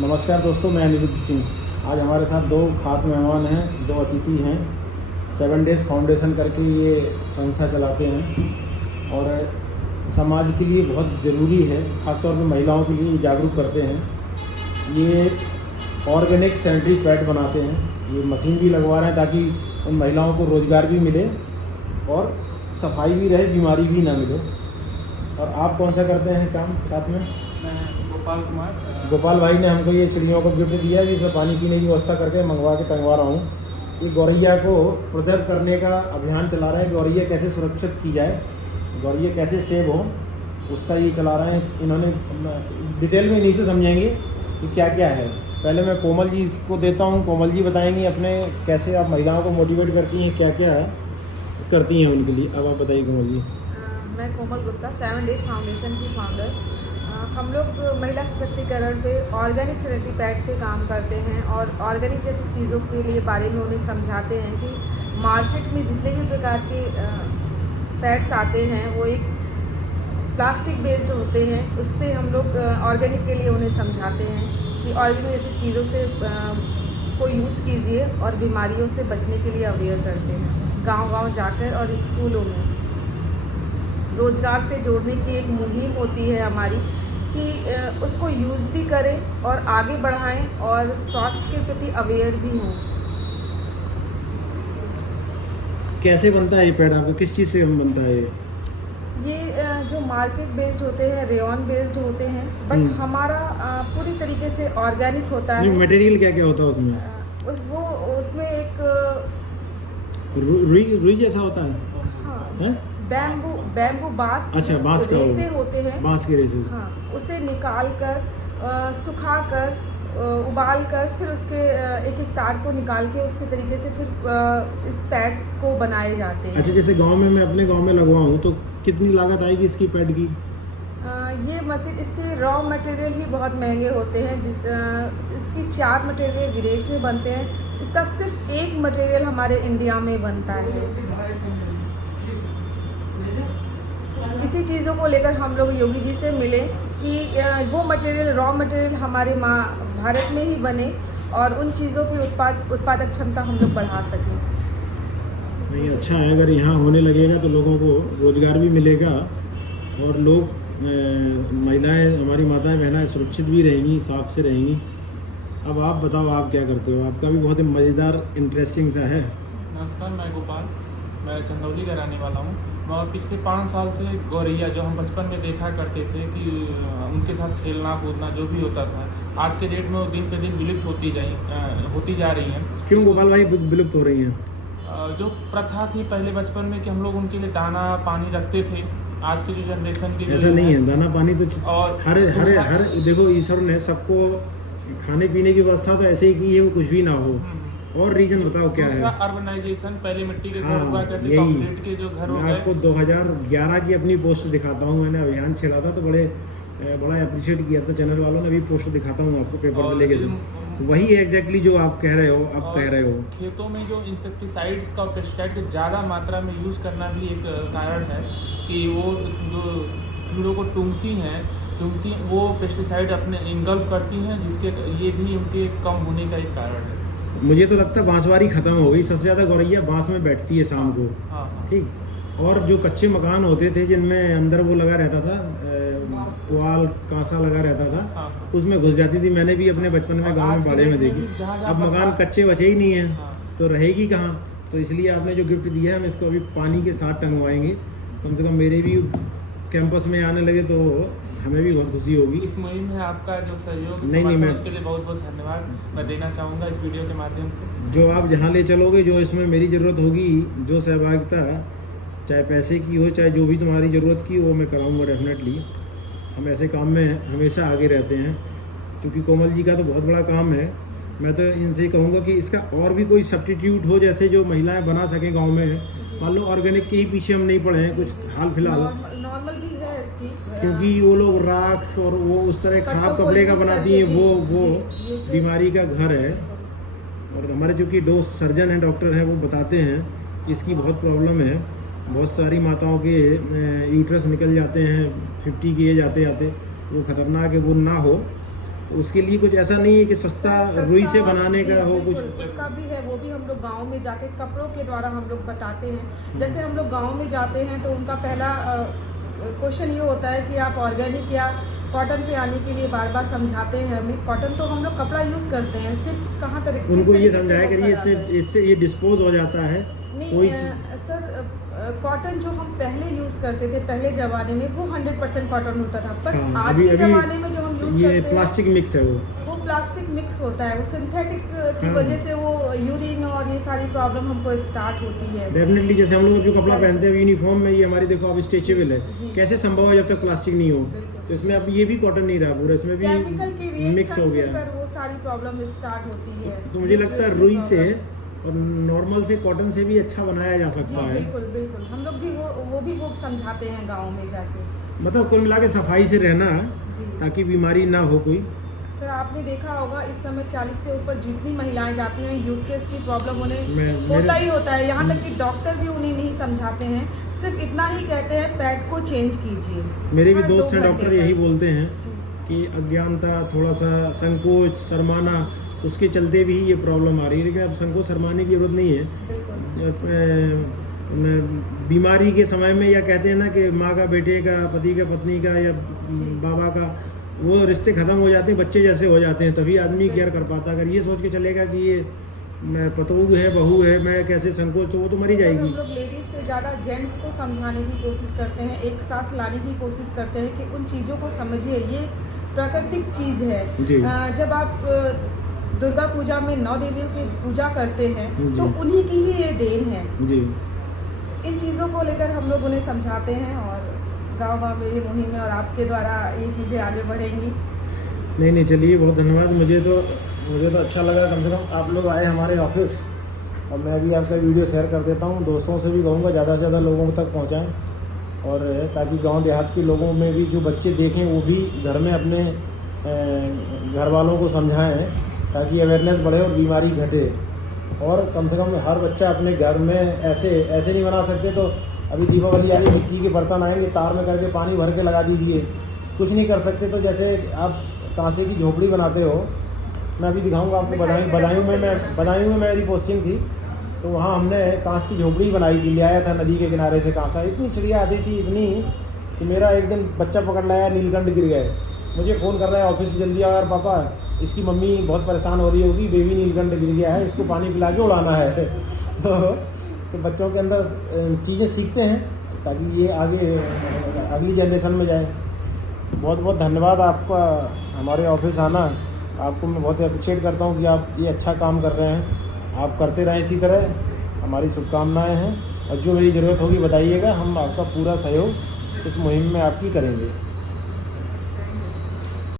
नमस्कार दोस्तों, मैं अनिरुद्ध सिंह। आज हमारे साथ दो खास मेहमान हैं, दो अतिथि हैं। 7 डेज़ फाउंडेशन करके ये संस्था चलाते हैं और समाज के लिए बहुत ज़रूरी है, ख़ासतौर पर महिलाओं के लिए जागरूक करते हैं। ये ऑर्गेनिक सैनिटरी पैड बनाते हैं, ये मशीन भी लगवा रहे हैं ताकि उन महिलाओं को रोज़गार भी मिले और सफाई भी रहे, बीमारी भी ना मिले। और आप कौन सा करते हैं काम साथ में? मैं गोपाल कुमार। गोपाल भाई ने हमको ये चिड़ियों को गिफ्ट दिया है, इसमें पानी पीने की व्यवस्था करके मंगवा के टंगवा रहा हूँ। ये गौरैया को प्रिजर्व करने का अभियान चला रहे हैं। गौरैया कैसे सुरक्षित की जाए, गौरैया कैसे सेव हो, उसका ये चला रहे हैं। इन्होंने डिटेल में इन्हीं से समझेंगे कि क्या क्या है। पहले मैं कोमल जी इसको देता हूँ। कोमल जी बताएंगी अपने कैसे आप महिलाओं को मोटिवेट करती हैं, क्या क्या है करती हैं उनके लिए। अब आप बताइए कोमल जी। मैं कोमल गुप्ता, 7 डेज़ फाउंडेशन की फाउंडर। हम लोग महिला सशक्तिकरण पे ऑर्गेनिक सैनिटरी पैड पे काम करते हैं और ऑर्गेनिक जैसी चीज़ों के लिए बारे में उन्हें समझाते हैं कि मार्केट में जितने भी प्रकार के पैड्स आते हैं वो एक प्लास्टिक बेस्ड होते हैं। उससे हम लोग ऑर्गेनिक के लिए उन्हें समझाते हैं कि ऑर्गेनिक जैसी चीज़ों से को यूज़ कीजिए और बीमारियों से बचने के लिए अवेयर करते हैं गांव-गांव जाकर। और स्कूलों में रोज़गार से जोड़ने की एक मुहिम होती है हमारी कि उसको यूज़ भी करें और आगे बढ़ाएं और स्वास्थ्य के प्रति अवेयर भी हों। कैसे बनता है ये पैड, आपको किस चीज़ से बनता है ये जो मार्केट बेस्ड होते हैं, रेयन बेस्ड होते हैं, बट हमारा पूरी तरीके से ऑर्गेनिक होता है। मटेरियल क्या क्या होता है उसमें? उसमें एक रुई जैसा होता है। हाँ, बैम्बू बांस अच्छा, बांस का रेसे होते हैं, बांस के रेसे। हाँ, उसे निकाल कर सुखा कर उबाल कर फिर उसके एक एक तार को निकाल के उसके तरीके से फिर इस पैड्स को बनाए जाते हैं। अच्छा, जैसे गांव में मैं अपने गांव में लगवाऊं तो कितनी लागत आएगी इसकी पैड की? ये मशीन, इसके रॉ मटेरियल ही बहुत महंगे होते हैं। इसकी 4 मटेरियल विदेश में बनते हैं, इसका सिर्फ एक मटेरियल हमारे इंडिया में बनता है। इसी चीज़ों को लेकर हम लोग योगी जी से मिले कि वो मटेरियल, रॉ मटेरियल हमारे भारत में ही बने और उन चीज़ों की उत्पादक क्षमता हम लोग बढ़ा सकें। नहीं, अच्छा है, अगर यहाँ होने लगेगा तो लोगों को रोज़गार भी मिलेगा और लोग महिलाएं, हमारी माताएं बहनें सुरक्षित भी रहेंगी, साफ से रहेंगी। अब आप बताओ, आप क्या करते हो? आपका भी बहुत ही मज़ेदार इंटरेस्टिंग सा है। नमस्कार, मैं गोपाल, मैं चंदौली का रहने वाला हूँ। और पिछले 5 साल से गौरैया, जो हम बचपन में देखा करते थे कि उनके साथ खेलना कूदना जो भी होता था, आज के डेट में वो दिन पे दिन विलुप्त होती जा रही हैं। क्यों गोपाल भाई विलुप्त हो रही हैं? जो प्रथा थी पहले बचपन में कि हम लोग उनके लिए दाना पानी रखते थे, आज की जो जनरेशन की ऐसा नहीं है। दाना पानी तो और हर देखो, ईश्वर ने सबको खाने पीने की व्यवस्था तो ऐसे ही की है, वो कुछ भी ना हो। और रीजन बताओ क्या है? अर्बनाइजेशन, पहले मिट्टी के घर हाँ, हुआ करते, कंक्रीट के जो घर हो मैं गए। आपको 2011 की अपनी पोस्ट दिखाता हूँ। मैंने अभियान छेड़ा था तो बड़ा अप्रिशिएट किया था चैनल वालों ने। अभी पोस्ट दिखाता हूँ आपको, पेपर से लेके वही एग्जैक्टली जो आप कह रहे हो, आप कह रहे हो। खेतों में जो इंसेक्टिसाइड्स का और पेस्टिसाइड का ज़्यादा मात्रा में यूज़ करना भी एक कारण है कि वो जो कीड़ों को टूंगती हैं, वो पेस्टिसाइड अपने इंगल्फ करती हैं, जिसके ये भी उनके कम होने का एक कारण है। मुझे तो लगता है बांसवारी खत्म हो गई। सबसे ज़्यादा गौरैया बांस में बैठती है शाम को। हाँ। ठीक। और जो कच्चे मकान होते थे जिनमें अंदर वो लगा रहता था, पुआल कांसा लगा रहता था, हाँ। उसमें घुस जाती थी। मैंने भी अपने बचपन में गांव में बाड़े में देखी। अब मकान कच्चे बचे ही नहीं है, तो रहेगी कहाँ? तो इसलिए आपने जो गिफ्ट दिया है, हम इसको अभी पानी के साथ टंगवाएंगे। कम से कम मेरे भी कैंपस में आने लगे तो हमें भी बहुत खुशी होगी। इस मुहिम में आपका जो सहयोग नहीं, उसके लिए बहुत बहुत धन्यवाद मैं देना चाहूँगा इस वीडियो के माध्यम से। जो आप जहाँ ले चलोगे, जो इसमें मेरी ज़रूरत होगी, जो सहभागिता, चाहे पैसे की हो, चाहे जो भी तुम्हारी ज़रूरत की, वो मैं कराऊँगा डेफिनेटली। हम ऐसे काम में हमेशा आगे रहते हैं, क्योंकि कोमल जी का तो बहुत बड़ा काम है। मैं तो इनसे कहूँगा कि इसका और भी कोई सब्स्टिट्यूट हो, जैसे जो महिलाएं बना सकें गांव में। मान लो ऑर्गेनिक के ही पीछे हम नहीं पड़े हैं कुछ हाल फिलहाल, नॉर्मल भी है इसकी, क्योंकि वो लोग राख और वो उस तरह खराब कपड़े का बनाती हैं, वो बीमारी का घर है। और हमारे चूँकि दोस्त सर्जन हैं, डॉक्टर हैं, वो बताते हैं कि इसकी बहुत प्रॉब्लम है। बहुत सारी माताओं के यूट्रस निकल जाते हैं 50 की एज आते आते। वो ख़तरनाक है, वो ना हो। तो उसके लिए कुछ ऐसा नहीं है कि सस्ता रुई से बनाने का हो कुछ? उसका भी है, वो भी हम लोग गांव में जाके कपड़ों के द्वारा हम लोग बताते हैं। जैसे हम लोग गांव में जाते हैं तो उनका पहला क्वेश्चन ये होता है कि आप ऑर्गेनिक या कॉटन पे आने के लिए बार बार समझाते हैं हमें। कॉटन तो हम लोग कपड़ा यूज़ करते हैं, फिर कहाँ तरीके उनको ये समझाया कि इससे ये डिस्पोज हो जाता है। नहीं सर, कॉटन जो हम पहले यूज़ करते थे पहले ज़माने में वो 100% कॉटन होता था, पर हाँ, आज के ज़माने में जो हम यूज़ करते हैं प्लास्टिक मिक्स है, वो प्लास्टिक मिक्स होता है। वो सिंथेटिक की हाँ। वजह से वो यूरिन और ये सारी प्रॉब्लम हमको स्टार्ट होती है। डेफिनेटली जैसे हम लोग जो कपड़ा पहनते हैं यूनिफॉर्म में, ये हमारी देखो अब स्ट्रेचेबल है, जी। कैसे संभव है जब तक प्लास्टिक नहीं हो? तो इसमें अब ये भी कॉटन नहीं रहा पूरा, इसमें केमिकल की भी मिक्स हो रिएक्शन से गया। सर वो सारी प्रॉब्लम स्टार्ट होती है। तो मुझे लगता है रुई से और नॉर्मल से कॉटन से भी अच्छा बनाया जा सकता है। बिल्कुल बिल्कुल, हम लोग भी वो समझाते हैं गाँव में जाके। मतलब कुल मिला के सफाई से रहना जी। ताकि बीमारी ना हो कोई। सर आपने देखा होगा इस समय 40 से ऊपर जितनी महिलाएं जाती हैं यूट्रस की प्रॉब्लम उन्हें होता ही होता है। यहाँ तक कि डॉक्टर भी उन्हें नहीं समझाते हैं, सिर्फ इतना ही कहते हैं पैड को चेंज कीजिए। मेरे भी हर दोस्त 2 हैं घंटे डॉक्टर, पर। यही बोलते हैं जी। कि अज्ञानता, थोड़ा सा संकोच शर्माना, उसके चलते भी ये प्रॉब्लम आ रही है। लेकिन अब संकोच शर्माने की जरूरत नहीं है। बिल्कुल। बीमारी के समय में या कहते हैं ना कि माँ का बेटे का, पति का पत्नी का, या बाबा का, वो रिश्ते खत्म हो जाते हैं, बच्चे जैसे हो जाते हैं, तभी आदमी केयर कर पाता। अगर ये सोच के चलेगा कि ये पतोहू है, बहू है, मैं कैसे संकोच, तो वो तो मरी जाएगी। हम लोग लेडीज से ज़्यादा जेंट्स को समझाने की कोशिश करते हैं, एक साथ लाने की कोशिश करते हैं कि उन चीज़ों को समझिए, ये प्राकृतिक चीज़ है। जब आप दुर्गा पूजा में 9 देवियों की पूजा करते हैं तो उन्हीं की ही ये देन है जी। इन चीज़ों को लेकर हम लोग उन्हें समझाते हैं और गाँव में ये मुहिम है और आपके द्वारा ये चीज़ें आगे बढ़ेंगी। नहीं, चलिए, बहुत धन्यवाद। मुझे तो अच्छा लगा, कम से कम आप लोग आए हमारे ऑफिस, और मैं भी आपका वीडियो शेयर कर देता हूँ। दोस्तों से भी कहूँगा ज़्यादा से ज़्यादा लोगों तक पहुँचाएँ, और ताकि गांव देहात के लोगों में भी जो बच्चे देखें वो भी घर में अपने घर वालों को समझाएं, ताकि अवेयरनेस बढ़े और बीमारी घटे। और कम से कम हर बच्चा अपने घर में ऐसे नहीं बना सकते तो अभी दीपावली आ रही, मिट्टी के बर्तन आएंगे, तार में करके पानी भर के लगा दीजिए। कुछ नहीं कर सकते तो जैसे आप कांसे की झोपड़ी बनाते हो, मैं अभी दिखाऊंगा आपको। बदायूं में मेरी पोस्टिंग थी, तो वहाँ हमने कांस की झोपड़ी बनाई थी, ले आया था नदी के किनारे से कांसा। इतनी चिड़िया आती थी, इतनी कि मेरा एक दिन बच्चा पकड़ लाया, नीलकंठ गिर गए। मुझे फ़ोन कर रहा है ऑफिस से, जल्दी आओ यार पापा, इसकी मम्मी बहुत परेशान हो रही होगी, बेबी नीलकंठ गिर गया है, इसको पानी पिला के उड़ाना है। तो बच्चों के अंदर चीज़ें सीखते हैं ताकि ये आगे अगली जनरेशन में जाए। बहुत बहुत धन्यवाद आपका हमारे ऑफिस आना। आपको मैं बहुत अप्रिशिएट करता हूँ कि आप ये अच्छा काम कर रहे हैं। आप करते रहें इसी तरह, हमारी शुभकामनाएँ हैं। और जो मेरी ज़रूरत होगी बताइएगा, हम आपका पूरा सहयोग इस मुहिम में आपकी करेंगे।